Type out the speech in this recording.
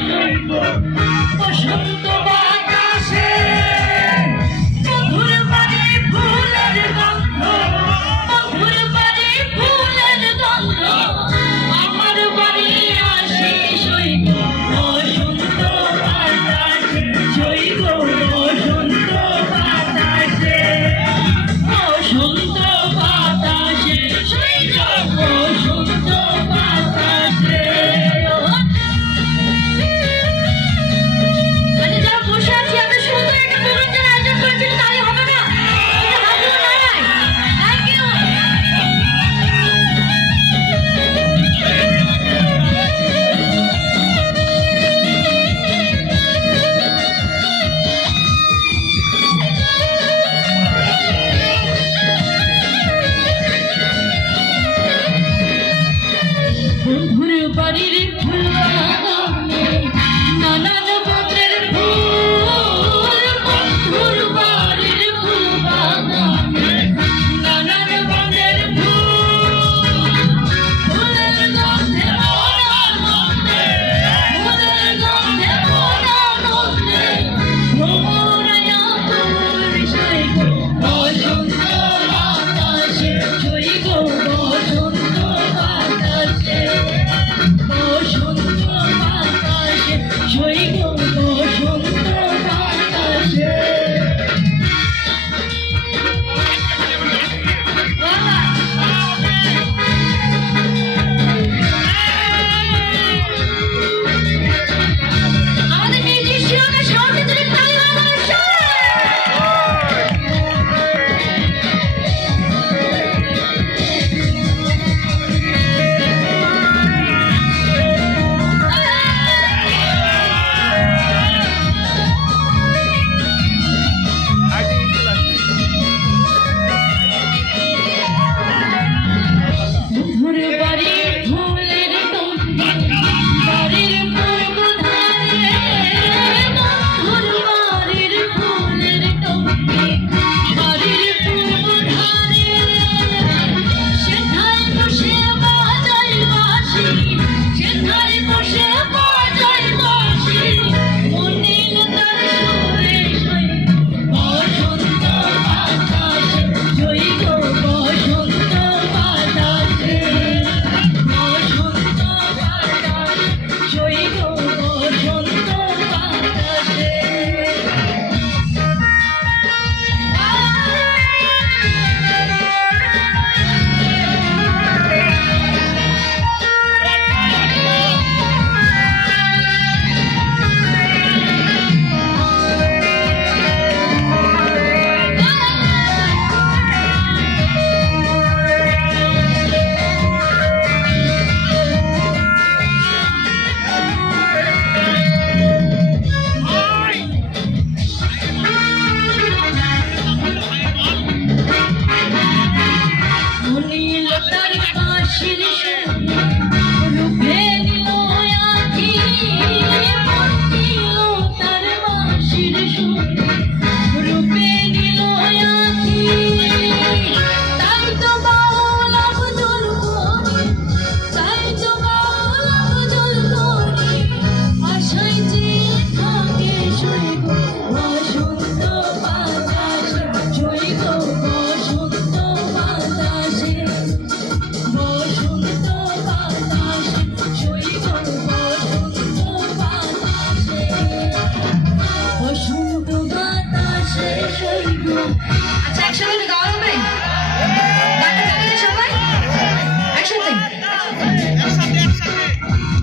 শৈব বসন্ত বন্ধুর বাড়ির ফুল